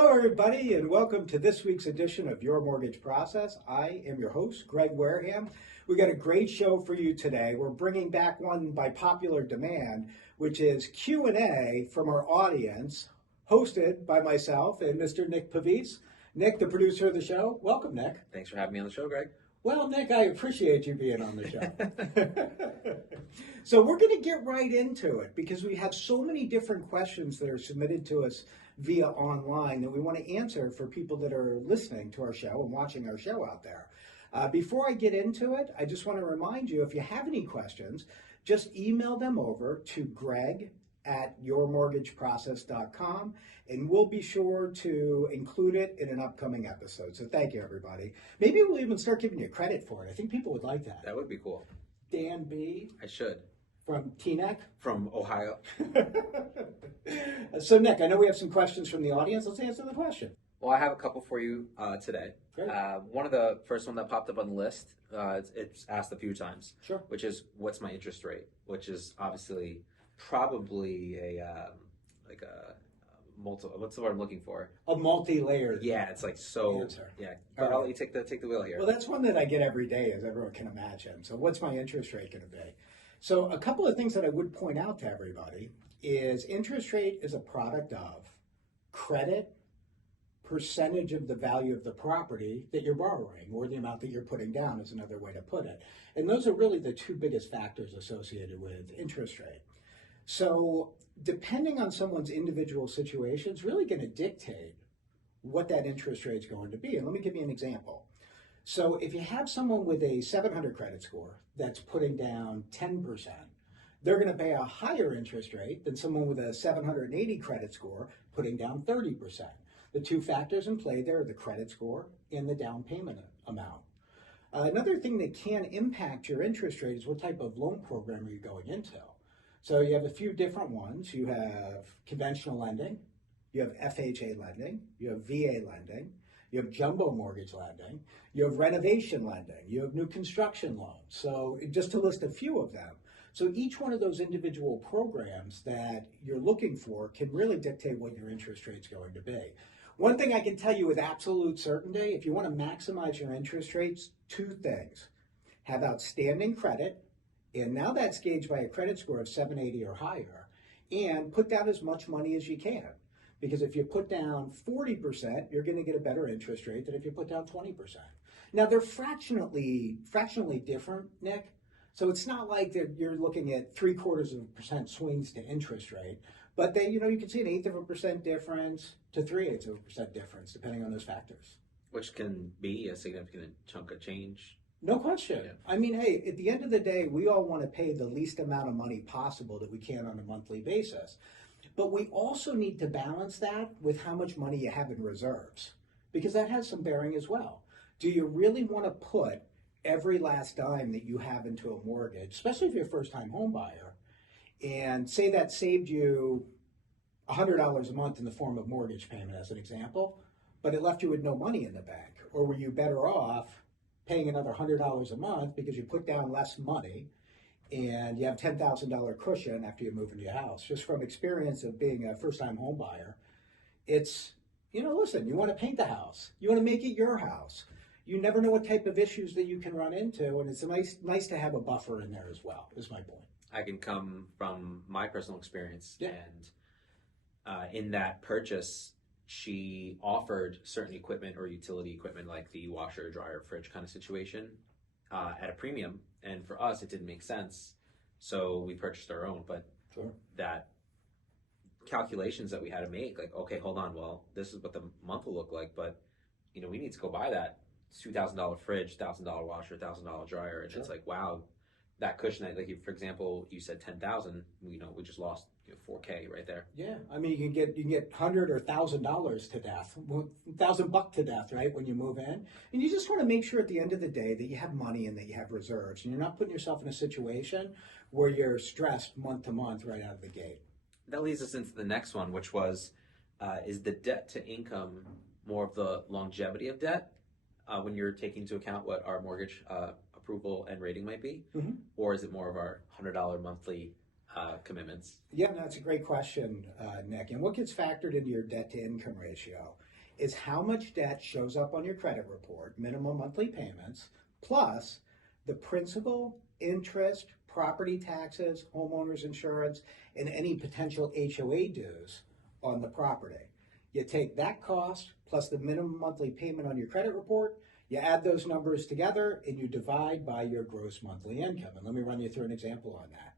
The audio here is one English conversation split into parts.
Hello, everybody, and welcome to this week's edition of Your Mortgage Process. I am your host, Greg Wareham. We got a great show for you today. We're bringing back one by popular demand, which is Q&A from our audience, hosted by myself and Mr. Nick Pavis. Nick, the producer of the show. Welcome, Nick. Thanks for having me on the show, Greg. Well, Nick, I appreciate you being on the show. So we're going to get right into it because we have so many different questions that are submitted to us via online that we want to answer for people that are listening to our show and watching our show out there. Before I get into it, I just want to remind you, if you have any questions, just email them over to greg@yourmortgageprocess.com, and we'll be sure to include it in an upcoming episode. So thank you, everybody. Maybe we'll even start giving you credit for it. I think people would like that. That would be cool. Dan B. I should. From TNEC. From Ohio. So, Nick, I know we have some questions from the audience. Let's answer the question. Well, I have a couple for you today. Great. One of the first one that popped up on the list, it's asked a few times. Sure. Which is, what's my interest rate? Which is obviously probably what's the word I'm looking for? A multi-layered. Yeah, it's like so. Answer. Yeah, but I'll let you take the wheel here. Well, that's one that I get every day, as everyone can imagine. So what's my interest rate going to be? So a couple of things that I would point out to everybody is interest rate is a product of credit, percentage of the value of the property that you're borrowing, or the amount that you're putting down is another way to put it. And those are really the two biggest factors associated with interest rate. So depending on someone's individual situation, it's really going to dictate what that interest rate is going to be. And let me give you an example. So if you have someone with a 700 credit score that's putting down 10%, they're going to pay a higher interest rate than someone with a 780 credit score putting down 30%. The two factors in play there are the credit score and the down payment amount. Another thing that can impact your interest rate is what type of loan program are you going into. So you have a few different ones. You have conventional lending, you have FHA lending, you have VA lending, you have jumbo mortgage lending, you have renovation lending, you have new construction loans. So just to list a few of them. So each one of those individual programs that you're looking for can really dictate what your interest rate's going to be. One thing I can tell you with absolute certainty, if you want to maximize your interest rates, two things. Have outstanding credit, and now that's gauged by a credit score of 780 or higher, and put down as much money as you can. Because if you put down 40%, you're going to get a better interest rate than if you put down 20%. Now, they're fractionally different, Nick. So it's not like that you're looking at 0.75% swings to interest rate, but they, you can see an 1/8% difference to 3/8% difference, depending on those factors. Which can be a significant chunk of change. No question. Yeah. I mean, hey, at the end of the day, we all want to pay the least amount of money possible that we can on a monthly basis. But we also need to balance that with how much money you have in reserves, because that has some bearing as well. Do you really want to put every last dime that you have into a mortgage, especially if you're a first-time home buyer, and say that saved you $100 a month in the form of mortgage payment, as an example, but it left you with no money in the bank? Or were you better off paying another $100 a month because you put down less money and you have $10,000 cushion after you move into your house? Just from experience of being a first-time home buyer, it's, listen, you want to paint the house. You want to make it your house. You never know what type of issues that you can run into, and it's nice to have a buffer in there as well, is my point. I can come from my personal experience, yeah. And in that purchase, she offered certain equipment or utility equipment like the washer, dryer, fridge kind of situation at a premium. And for us, it didn't make sense. So we purchased our own. But sure. That calculations that we had to make, like, okay, hold on. Well, this is what the month will look like. But, we need to go buy that $2,000 fridge, $1,000 washer, $1,000 dryer. And sure. It's like, wow, that cushion, like, for example, you said 10,000, we just lost $4K right there. Yeah, I mean, you can get $100 or $1,000 to death, $1,000 to death, right, when you move in. And you just want to make sure at the end of the day that you have money and that you have reserves, and you're not putting yourself in a situation where you're stressed month to month right out of the gate. That leads us into the next one, which was, is the debt to income more of the longevity of debt when you're taking into account what our mortgage approval and rating might be, mm-hmm. or is it more of our $100 monthly commitments? Yeah, that's a great question, Nick. And what gets factored into your debt to income ratio is how much debt shows up on your credit report, minimum monthly payments, plus the principal, interest, property taxes, homeowners insurance, and any potential HOA dues on the property. You take that cost plus the minimum monthly payment on your credit report, you add those numbers together, and you divide by your gross monthly income. And let me run you through an example on that.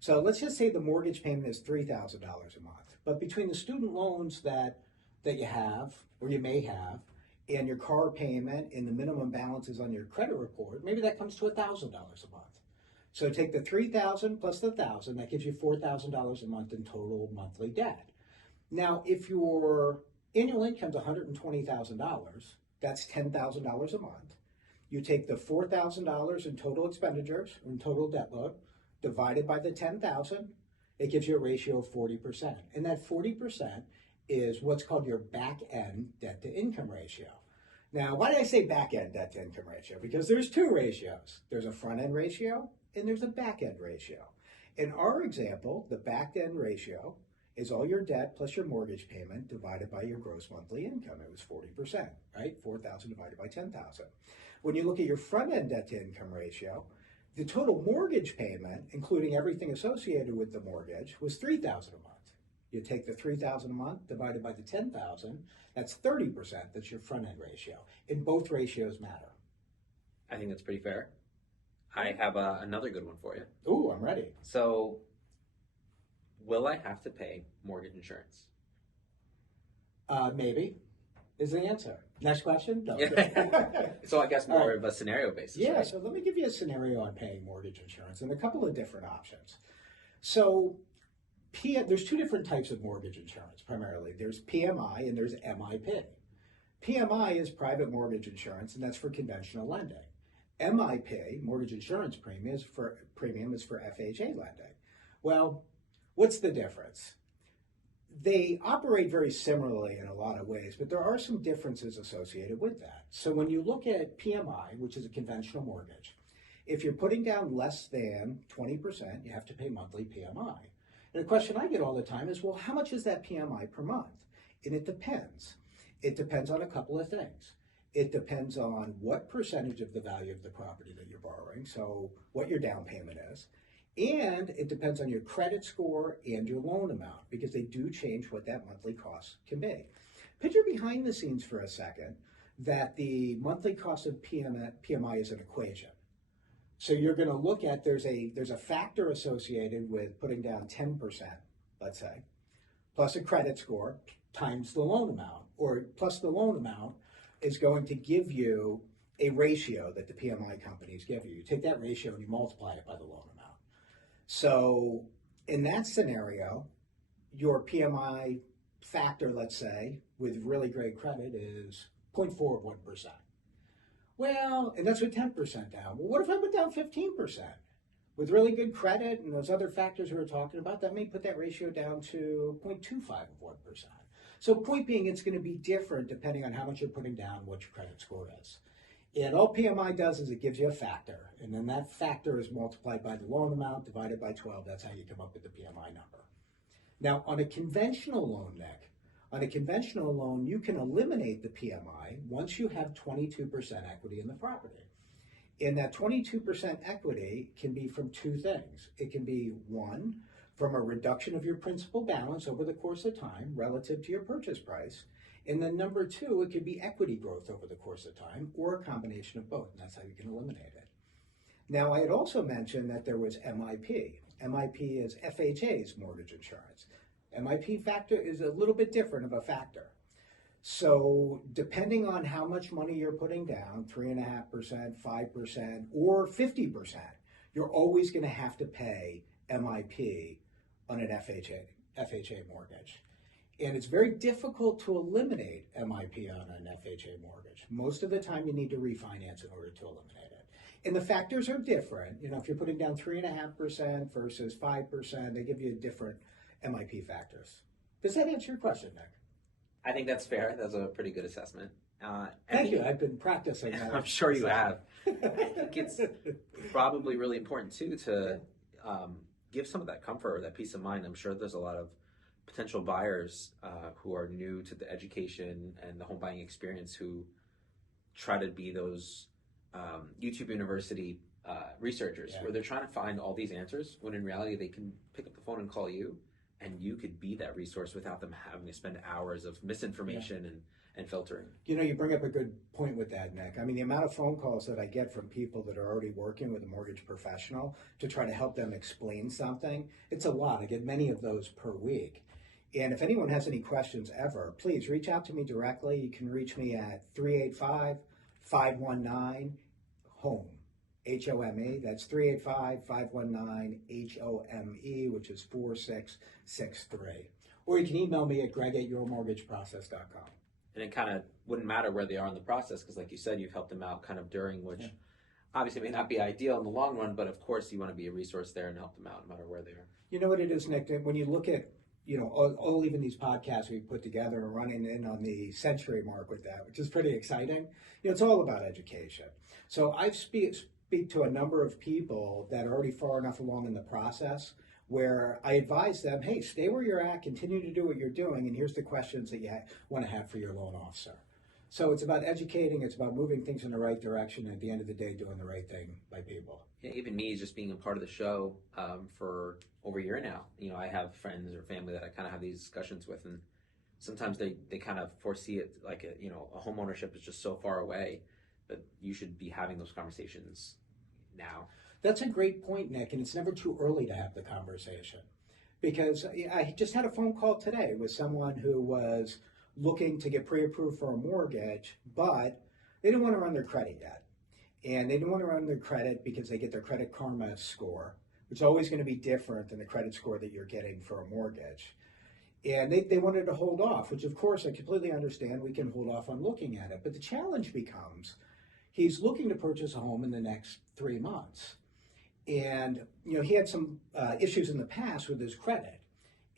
So let's just say the mortgage payment is $3,000 a month, but between the student loans that you have or you may have, and your car payment and the minimum balances on your credit report, maybe that comes to $1,000 a month. So take the $3,000 plus the $1,000, that gives you $4,000 a month in total monthly debt. Now, if your annual income is $120,000, that's $10,000 a month. You take the $4,000 in total expenditures, in total debt load, divided by the 10,000, it gives you a ratio of 40%. And that 40% is what's called your back-end debt-to-income ratio. Now, why did I say back-end debt-to-income ratio? Because there's two ratios. There's a front-end ratio and there's a back-end ratio. In our example, the back-end ratio is all your debt plus your mortgage payment divided by your gross monthly income. It was 40%, right? 4,000 divided by 10,000. When you look at your front-end debt-to-income ratio, the total mortgage payment, including everything associated with the mortgage, was $3,000 a month. You take the $3,000 a month divided by the 10,000, that's 30%. That's your front-end ratio. And both ratios matter. I think that's pretty fair. I have another good one for you. Ooh, I'm ready. So, will I have to pay mortgage insurance? Maybe is the answer. Next question? No. So I guess more of a scenario basis. Yeah, right? so let me give you a scenario on paying mortgage insurance and a couple of different options. So there's two different types of mortgage insurance primarily. There's PMI and there's MIP. PMI is private mortgage insurance, and that's for conventional lending. MIP, mortgage insurance premium, is for FHA lending. Well, what's the difference? They operate very similarly in a lot of ways, but there are some differences associated with that. So when you look at PMI, which is a conventional mortgage, if you're putting down less than 20%, you have to pay monthly PMI. And the question I get all the time is, well, how much is that PMI per month? And it depends. It depends on a couple of things. It depends on what percentage of the value of the property that you're borrowing, so what your down payment is. And it depends on your credit score and your loan amount, because they do change what that monthly cost can be. Picture behind the scenes for a second that the monthly cost of PMI is an equation. So you're going to look at, there's a factor associated with putting down 10%, let's say, plus a credit score times the loan amount, or plus the loan amount is going to give you a ratio that the PMI companies give you. You take that ratio and you multiply it by the loan amount. So in that scenario, your PMI factor, let's say, with really great credit is 0.41%. Well, and that's with 10% down. Well, what if I put down 15%? With really good credit and those other factors we were talking about, that may put that ratio down to 0.25 of 1%. So point being, it's going to be different depending on how much you're putting down, what your credit score is. And all PMI does is it gives you a factor, and then that factor is multiplied by the loan amount divided by 12. That's how you come up with the PMI number. Now, on a conventional loan, Nick, on a conventional loan, you can eliminate the PMI once you have 22% equity in the property. And that 22% equity can be from two things. It can be, one, from a reduction of your principal balance over the course of time relative to your purchase price. And then number two, it could be equity growth over the course of time, or a combination of both, and that's how you can eliminate it. Now, I had also mentioned that there was MIP. MIP is FHA's mortgage insurance. MIP factor is a little bit different of a factor. So depending on how much money you're putting down, 3.5%, 5%, or 50%, you're always going to have to pay MIP on an FHA mortgage. And it's very difficult to eliminate MIP on an FHA mortgage. Most of the time you need to refinance in order to eliminate it. And the factors are different. You know, if you're putting down 3.5% versus 5%, they give you different MIP factors. Does that answer your question, Nick? I think that's fair. That's a pretty good assessment. Thank you. I've been practicing that. I'm sure you have. I think it's probably really important too to give some of that comfort or that peace of mind. I'm sure there's a lot of potential buyers who are new to the education and the home buying experience who try to be those YouTube University researchers where they're trying to find all these answers when in reality they can pick up the phone and call you, and you could be that resource without them having to spend hours of misinformation and filtering. You know, you bring up a good point with that, Nick. I mean, the amount of phone calls that I get from people that are already working with a mortgage professional to try to help them explain something, it's a lot. I get many of those per week. And if anyone has any questions ever, please reach out to me directly. You can reach me at 385-519-HOME, HOME. That's 385-519-HOME, which is 4663. Or you can email me at greg@yourmortgageprocess.com. And it kind of wouldn't matter where they are in the process because, like you said, you've helped them out kind of during, which obviously may not be ideal in the long run, but of course you want to be a resource there and help them out no matter where they are. You know what it is, Nick? When you look at, you know, all even these podcasts we've put together and running in on the century mark with that, which is pretty exciting. You know, it's all about education. So I speak to a number of people that are already far enough along in the process where I advise them, hey, stay where you're at, continue to do what you're doing, and here's the questions that you want to have for your loan officer. So it's about educating, it's about moving things in the right direction, and at the end of the day, doing the right thing by people. Yeah, even me, just being a part of the show for over a year now. You know, I have friends or family that I kind of have these discussions with, and sometimes they kind of foresee it like, a home ownership is just so far away, but you should be having those conversations now. That's a great point, Nick, and it's never too early to have the conversation. Because I just had a phone call today with someone who was looking to get pre-approved for a mortgage, but they didn't want to run their credit yet. And they didn't want to run their credit because they get their Credit Karma score, which is always going to be different than the credit score that you're getting for a mortgage. And they wanted to hold off, which of course I completely understand. We can hold off on looking at it. But the challenge becomes he's looking to purchase a home in the next 3 months. And, you know, he had some issues in the past with his credit.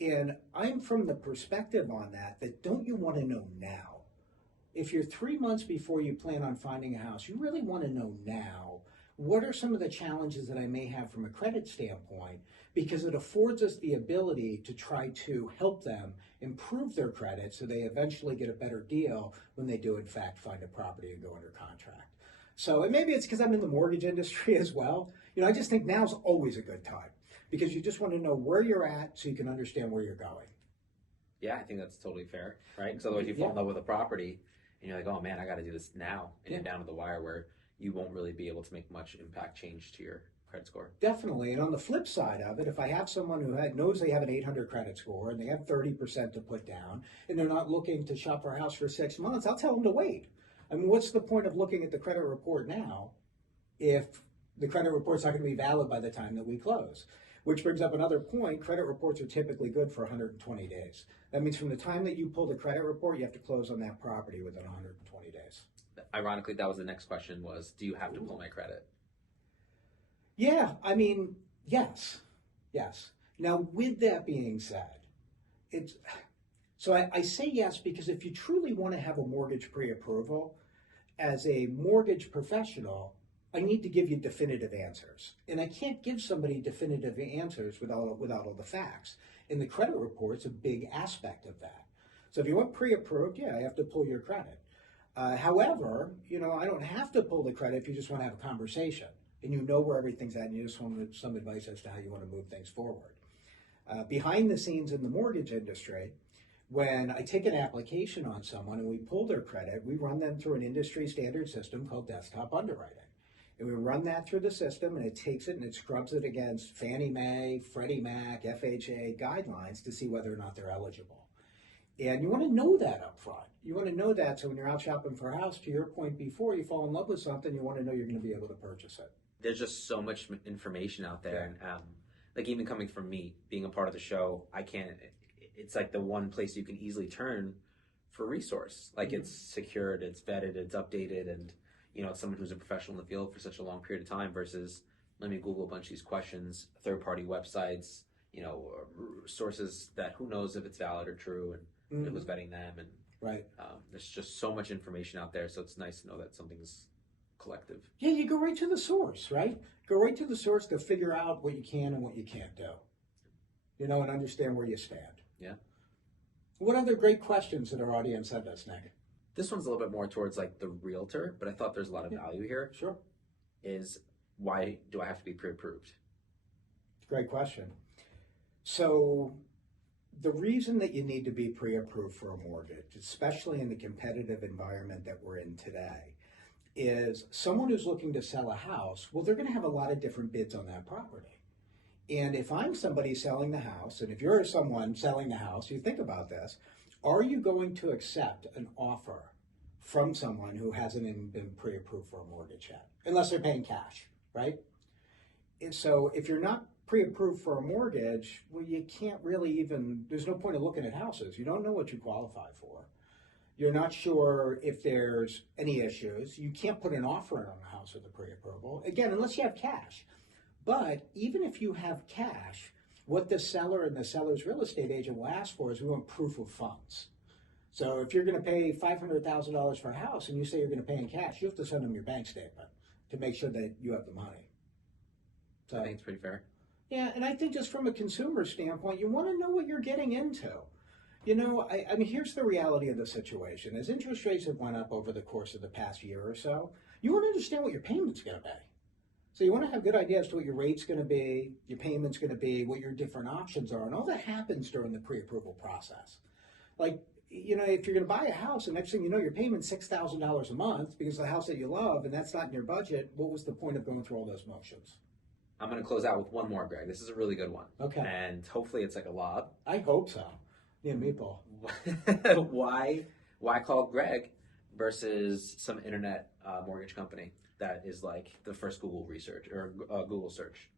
And I'm from the perspective on that don't you want to know now? If you're 3 months before you plan on finding a house, you really want to know now, what are some of the challenges that I may have from a credit standpoint? Because it affords us the ability to try to help them improve their credit so they eventually get a better deal when they do, in fact, find a property and go under contract. So, and maybe it's because I'm in the mortgage industry as well. You know, I just think now's always a good time because you just want to know where you're at so you can understand where you're going. Yeah, I think that's totally fair, right? Because otherwise you fall in love with a property and you're like, oh man, I got to do this now and down to the wire where you won't really be able to make much impact change to your credit score. Definitely. And on the flip side of it, if I have someone who knows they have an 800 credit score and they have 30% to put down and they're not looking to shop for a house for 6 months, I'll tell them to wait. I mean, what's the point of looking at the credit report now if the credit report's not going to be valid by the time that we close? Which brings up another point. Credit reports are typically good for 120 days. That means from the time that you pull the credit report, you have to close on that property within 120 days. Ironically, that was the next question was, do you have to pull my credit? Yeah, I mean, yes. Now, with that being said, I say yes because if you truly want to have a mortgage pre-approval, as a mortgage professional, I need to give you definitive answers. And I can't give somebody definitive answers without all the facts. And the credit report's a big aspect of that. So if you want pre-approved, I have to pull your credit. However, you know, I don't have to pull the credit if you just want to have a conversation and you know where everything's at and you just want some advice as to how you want to move things forward. Behind the scenes in the mortgage industry, when I take an application on someone and we pull their credit, we run them through an industry standard system called desktop underwriting. And we run that through the system and it takes it and it scrubs it against Fannie Mae, Freddie Mac, FHA guidelines to see whether or not they're eligible. And you want to know that up front. You want to know that so when you're out shopping for a house, to your point before, you fall in love with something, you want to know you're going to be able to purchase it. There's just so much information out there. And like even coming from me, being a part of the show, it's like the one place you can easily turn for resource. Like it's secured, it's vetted, it's updated, and you know, it's someone who's a professional in the field for such a long period of time versus let me Google a bunch of these questions, third-party websites, you know, sources that who knows if it's valid or true and who's vetting them. And right. There's just so much information out there. So it's nice to know that something's collective. Yeah, you go right to the source, right? Go right to the source to figure out what you can and what you can't do, and understand where you stand. Yeah. What other great questions did our audience send us, Nick? This one's a little bit more towards like the realtor, but I thought there's a lot of value here. Sure. Is why do I have to be pre-approved? Great question. So the reason that you need to be pre-approved for a mortgage, especially in the competitive environment that we're in today, is someone who's looking to sell a house, well, they're going to have a lot of different bids on that property. And if I'm somebody selling the house, and if you're someone selling the house, you think about this, are you going to accept an offer from someone who hasn't even been pre-approved for a mortgage yet? Unless they're paying cash, right? And so if you're not pre-approved for a mortgage, well, you can't really even, there's no point in looking at houses. You don't know what you qualify for. You're not sure if there's any issues. You can't put an offer in on a house with a pre-approval, again, unless you have cash. But even if you have cash, what the seller and the seller's real estate agent will ask for is we want proof of funds. So if you're going to pay $500,000 for a house and you say you're going to pay in cash, you have to send them your bank statement to make sure that you have the money. So, I think it's pretty fair. Yeah, and I think just from a consumer standpoint, you want to know what you're getting into. I mean, here's the reality of the situation. As interest rates have went up over the course of the past year or so, you want to understand what your payment's going to be. So you want to have a good idea as to what your rate's going to be, your payment's going to be, what your different options are, and all that happens during the pre-approval process. Like, if you're going to buy a house, and next thing you know, your payment's $6,000 a month because of the house that you love, and that's not in your budget, what was the point of going through all those motions? I'm going to close out with one more, Greg. This is a really good one. Okay. And hopefully it's like a lob. I hope so. Yeah, meatball. Why call Greg versus some internet mortgage company that is like the first Google research or Google search?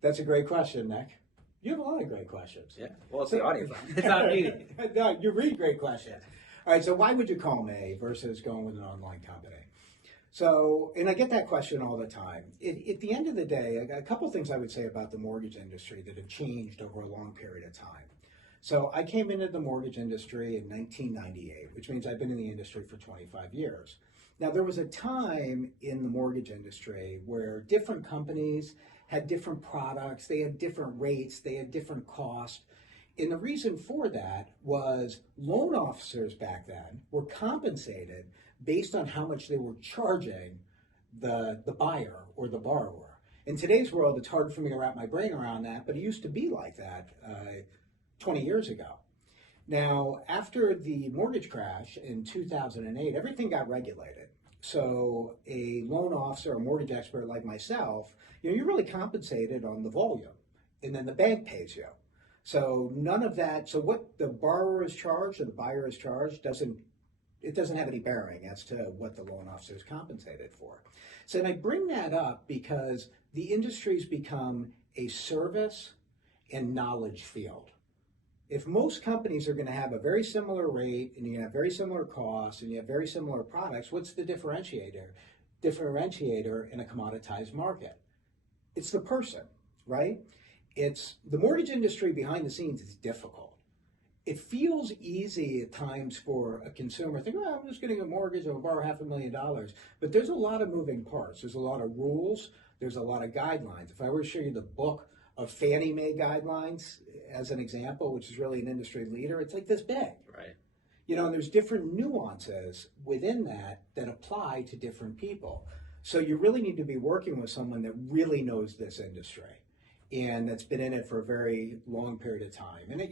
That's a great question, Nick. You have a lot of great questions. Yeah. Well, it's the audience. It's not me. No, you read great questions. All right, so why would you call me versus going with an online company? So, and I get that question all the time. At the end of the day, a couple things I would say about the mortgage industry that have changed over a long period of time. So I came into the mortgage industry in 1998, which means I've been in the industry for 25 years. Now, there was a time in the mortgage industry where different companies had different products, they had different rates, they had different costs. And the reason for that was loan officers back then were compensated based on how much they were charging the buyer or the borrower. In today's world, it's hard for me to wrap my brain around that, but it used to be like that 20 years ago. Now, after the mortgage crash in 2008, everything got regulated. So a loan officer, a mortgage expert like myself, you're really compensated on the volume, and then the bank pays you. So none of that, so what the borrower is charged or the buyer is charged doesn't have any bearing as to what the loan officer is compensated for. So and I bring that up because the industry's become a service and knowledge field. If most companies are going to have a very similar rate and you have very similar costs and you have very similar products, what's the differentiator in a commoditized market? It's the person, right? It's the mortgage industry behind the scenes is difficult. It feels easy at times for a consumer to think, well, I'm just getting a mortgage, I'll borrow $500,000. But there's a lot of moving parts. There's a lot of rules. There's a lot of guidelines. If I were to show you the book of Fannie Mae guidelines as an example, which is really an industry leader, it's like this big. Right. And there's different nuances within that apply to different people. So you really need to be working with someone that really knows this industry and that's been in it for a very long period of time. And,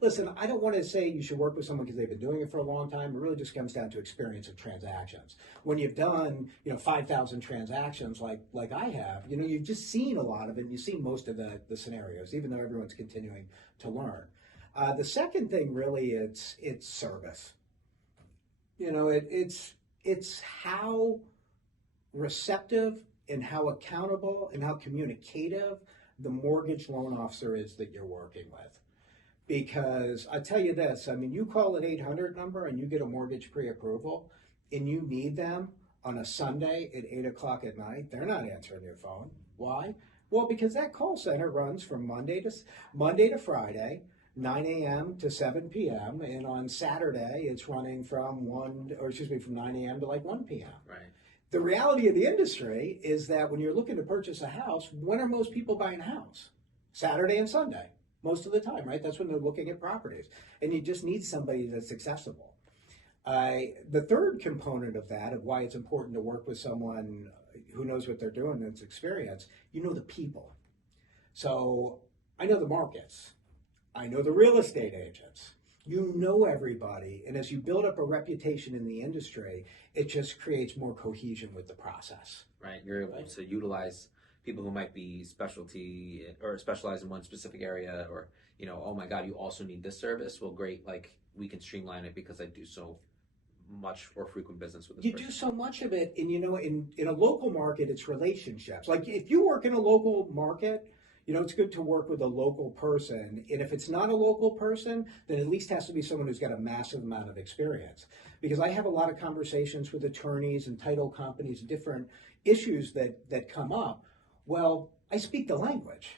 listen, I don't want to say you should work with someone because they've been doing it for a long time. It really just comes down to experience of transactions. When you've done, 5,000 transactions like I have, you've just seen a lot of it and you've seen most of the scenarios, even though everyone's continuing to learn. The second thing really, it's service. It's how receptive and how accountable and how communicative the mortgage loan officer is that you're working with. Because I tell you this, you call an 800 number and you get a mortgage pre-approval and you need them on a Sunday at 8 o'clock at night, they're not answering your phone. Why? Well, because that call center runs from Monday to Friday, 9 a.m. to 7 p.m. And on Saturday, it's running from 9 a.m. to 1 p.m. Right. The reality of the industry is that when you're looking to purchase a house, when are most people buying a house? Saturday and Sunday, most of the time, right? That's when they're looking at properties. And you just need somebody that's accessible. The third component of that, of why it's important to work with someone who knows what they're doing and it's experience, you know the people. So I know the markets. I know the real estate agents. You know everybody, and as you build up a reputation in the industry, it just creates more cohesion with the process. Right, you're able to utilize people who might be specialty or specialize in one specific area, or oh my God, you also need this service. Well, great, like we can streamline it because I do so much or frequent business with this You person. do so much of it, and in a local market, it's relationships. Like if you work in a local market, it's good to work with a local person. And if it's not a local person, then at least has to be someone who's got a massive amount of experience. Because I have a lot of conversations with attorneys and title companies, different issues that come up. Well, I speak the language.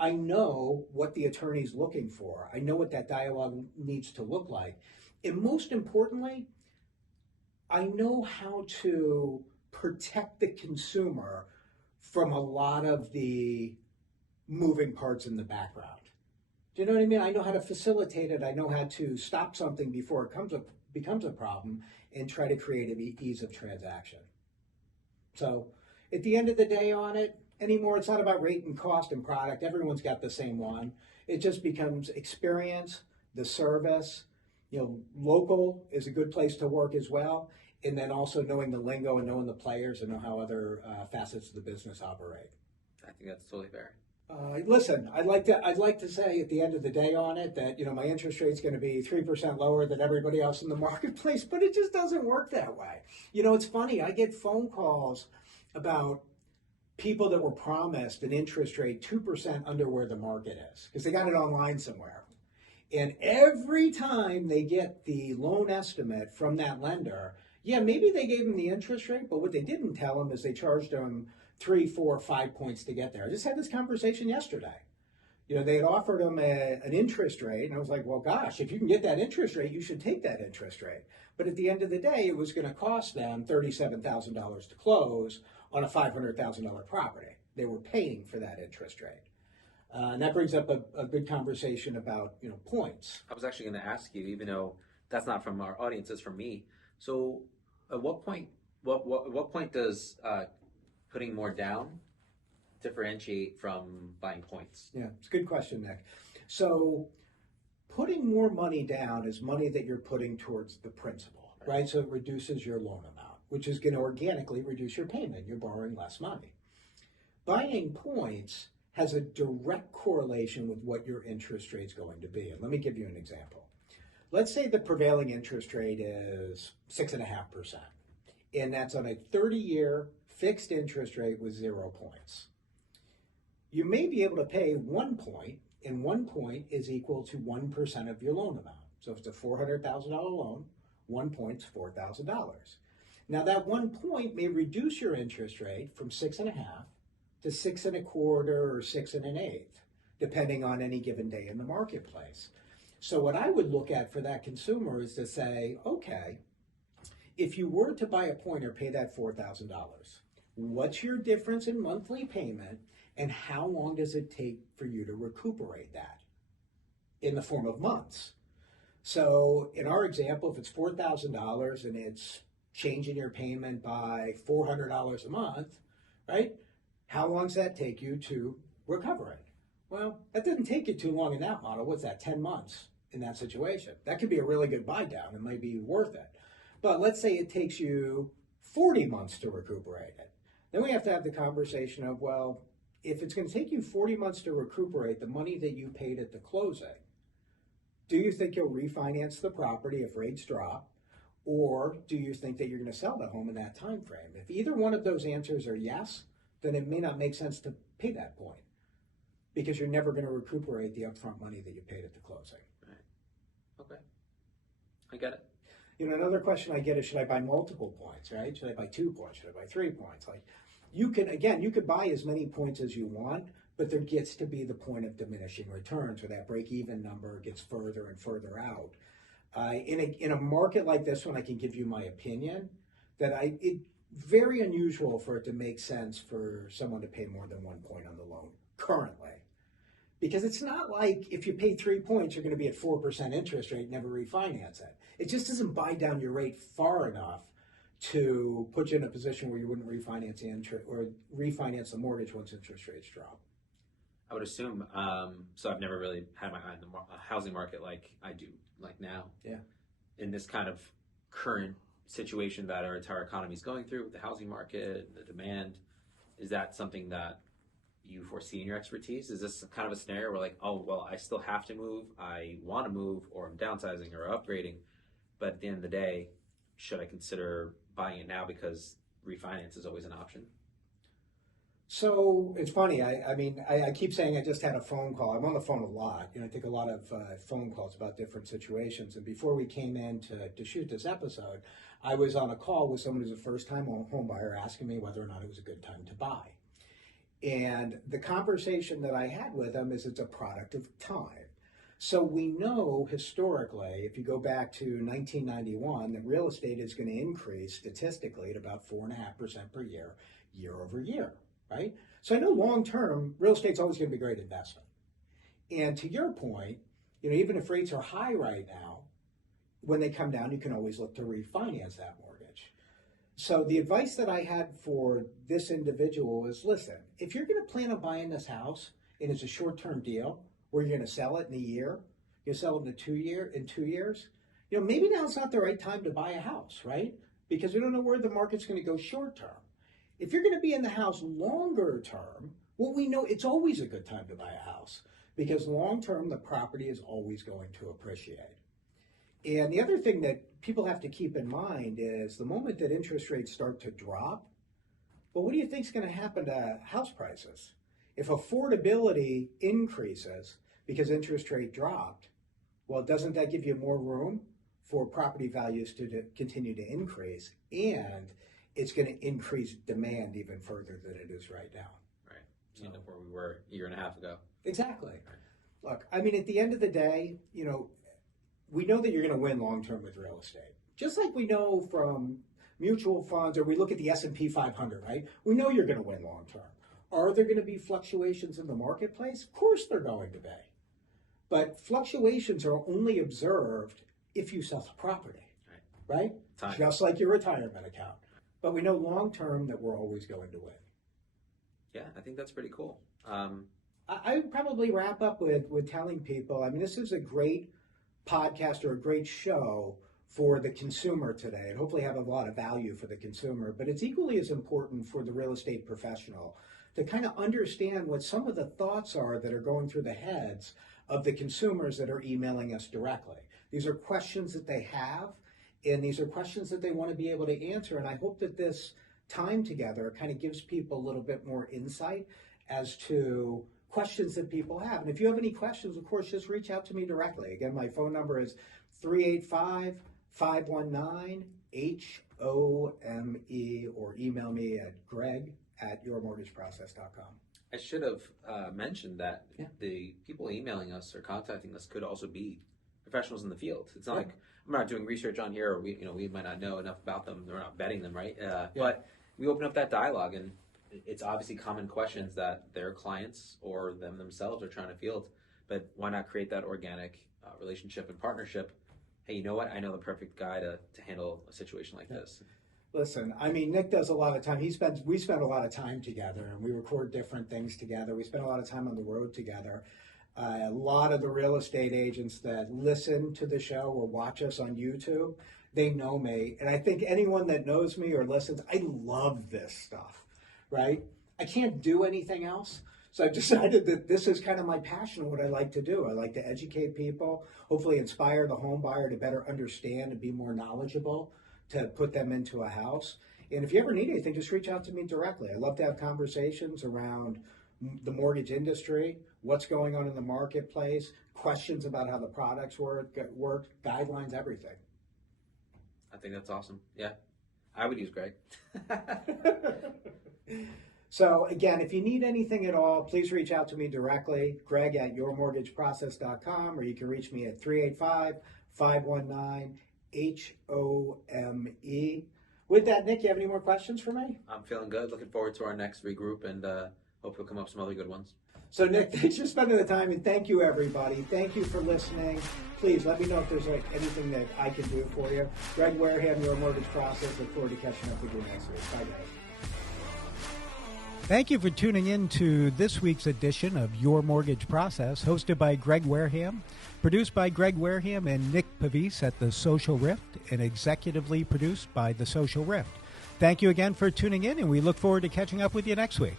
I know what the attorney's looking for. I know what that dialogue needs to look like. And most importantly, I know how to protect the consumer from a lot of the moving parts in the background. Do you know what I mean? I know how to facilitate it. I know how to stop something before it becomes a problem and try to create an ease of transaction. So at the end of the day on it, anymore, it's not about rate and cost and product. Everyone's got the same one. It just becomes experience, the service. Local is a good place to work as well. And then also knowing the lingo and knowing the players and know how other facets of the business operate. I think that's totally fair. Listen, I'd like to say at the end of the day on it that my interest rate's going to be 3% lower than everybody else in the marketplace, but it just doesn't work that way. It's funny. I get phone calls about people that were promised an interest rate 2% under where the market is because they got it online somewhere. And every time they get the loan estimate from that lender, yeah, maybe they gave them the interest rate, but what they didn't tell them is they charged them 3, 4, 5 points to get there. I just had this conversation yesterday. They had offered them an interest rate, and I was like, well, gosh, if you can get that interest rate, you should take that interest rate. But at the end of the day, it was going to cost them $37,000 to close on a $500,000 property. They were paying for that interest rate. And that brings up a good conversation about, points. I was actually going to ask you, even though that's not from our audience, it's from me. So at what point does putting more down differentiate from buying points? Yeah, it's a good question, Nick. So putting more money down is money that you're putting towards the principal, right? So it reduces your loan amount, which is going to organically reduce your payment. You're borrowing less money. Buying points has a direct correlation with what your interest rate is going to be. And let me give you an example. Let's say the prevailing interest rate is 6.5%, and that's on a 30-year fixed interest rate with 0 points. You may be able to pay 1 point, and 1 point is equal to 1% of your loan amount. So if it's a $400,000 loan, 1 point's $4,000. Now that 1 point may reduce your interest rate from 6.5 to 6.25 or 6 1/8, depending on any given day in the marketplace. So what I would look at for that consumer is to say, okay, if you were to buy a point or pay that $4,000, what's your difference in monthly payment and how long does it take for you to recuperate that in the form of months? So in our example, if it's $4,000 and it's changing your payment by $400 a month, right? How long does that take you to recover it? Well, that didn't take you too long in that model. What's that, 10 months in that situation? That could be a really good buy down. It might be worth it. But let's say it takes you 40 months to recuperate it. Then we have to have the conversation of, well, if it's going to take you 40 months to recuperate the money that you paid at the closing, do you think you'll refinance the property if rates drop? Or do you think that you're going to sell the home in that time frame? If either one of those answers are yes, then it may not make sense to pay that point because you're never going to recuperate the upfront money that you paid at the closing. Right. Okay. I get it. Another question I get is, should I buy multiple points, right? Should I buy 2 points? Should I buy 3 points? Like, you could buy as many points as you want, but there gets to be the point of diminishing returns where that break-even number gets further and further out. In a market like this one, I can give you my opinion that very unusual for it to make sense for someone to pay more than 1 point on the loan currently. Because it's not like if you pay 3 points, you're going to be at 4% interest rate, never refinance it. It just doesn't buy down your rate far enough to put you in a position where you wouldn't refinance the interest or refinance the mortgage once interest rates drop. I would assume. So I've never really had my eye on the housing market like I do, like now. Yeah. In this kind of current situation that our entire economy is going through, with the housing market, the demand, is that something that you foresee in your expertise? Is this kind of a scenario where like, oh, well, I still have to move, I want to move, or I'm downsizing or upgrading, but at the end of the day, should I consider buying it now because refinance is always an option? So it's funny. I keep saying I just had a phone call. I'm on the phone a lot. I take a lot of phone calls about different situations. And before we came in to shoot this episode, I was on a call with someone who's a first-time home buyer asking me whether or not it was a good time to buy. And the conversation that I had with them is it's a product of time. So we know historically, if you go back to 1991, that real estate is going to increase statistically at about 4.5% per year, year over year, right? So I know long-term, real estate's always going to be a great investment. And to your point, even if rates are high right now, when they come down, you can always look to refinance that mortgage. So the advice that I had for this individual is, listen, if you're going to plan on buying this house and it's a short-term deal where you're going to sell it in a year, you sell it in 2 years, maybe now's not the right time to buy a house, right? Because we don't know where the market's going to go short-term. If you're going to be in the house longer term, well, we know it's always a good time to buy a house because long-term, the property is always going to appreciate. And the other thing that people have to keep in mind is the moment that interest rates start to drop, well, what do you think is going to happen to house prices? If affordability increases because interest rate dropped, well, doesn't that give you more room for property values to continue to increase? And it's going to increase demand even further than it is right now. Right. So, where we were a year and a half ago. Exactly. Look, at the end of the day, we know that you're going to win long-term with real estate. Just like we know from mutual funds, or we look at the S&P 500, right? We know you're going to win long-term. Are there going to be fluctuations in the marketplace? Of course they're going to be. But fluctuations are only observed if you sell the property, right? Time. Just like your retirement account. But we know long-term that we're always going to win. Yeah, I think that's pretty cool. I would probably wrap up with telling people, this is a great podcast or a great show for the consumer today, and hopefully have a lot of value for the consumer, but it's equally as important for the real estate professional to kind of understand what some of the thoughts are that are going through the heads of the consumers that are emailing us directly. These are questions that they have, and these are questions that they want to be able to answer, and I hope that this time together kind of gives people a little bit more insight as to questions that people have. And if you have any questions, of course, just reach out to me directly. Again, my phone number is 385-519-HOME, or email me at greg@yourmortgageprocess.com. I should have mentioned that the people emailing us or contacting us could also be professionals in the field. It's not like I'm not doing research on here, or we might not know enough about them. We're not vetting them, right? But we open up that dialogue, and it's obviously common questions that their clients or them themselves are trying to field. But why not create that organic relationship and partnership? Hey, you know what? I know the perfect guy to handle a situation like this. Listen, Nick does a lot of time. We spend a lot of time together, and we record different things together. We spend a lot of time on the road together. A lot of the real estate agents that listen to the show or watch us on YouTube, they know me. And I think anyone that knows me or listens, I love this stuff, right? I can't do anything else. So I've decided that this is kind of my passion, what I like to do. I like to educate people, hopefully inspire the home buyer to better understand and be more knowledgeable, to put them into a house. And if you ever need anything, just reach out to me directly. I love to have conversations around the mortgage industry, what's going on in the marketplace, questions about how the products work, guidelines, everything. I think that's awesome. Yeah, I would use Greg. So again, if you need anything at all, please reach out to me directly, greg@yourmortgageprocess.com, or you can reach me at 385-519-HOME, With that, Nick, you have any more questions for me? I'm feeling good. Looking forward to our next regroup, and hope you'll come up with some other good ones. So, Nick, thanks for spending the time, and thank you, everybody. Thank you for listening. Please let me know if there's anything that I can do for you. Greg Wareham, Your Mortgage Process. Look forward to catching up with you next week. Bye, guys. Thank you for tuning in to this week's edition of Your Mortgage Process, hosted by Greg Wareham, produced by Greg Wareham and Nick Pavese at The Social Rift, and executively produced by The Social Rift. Thank you again for tuning in, and we look forward to catching up with you next week.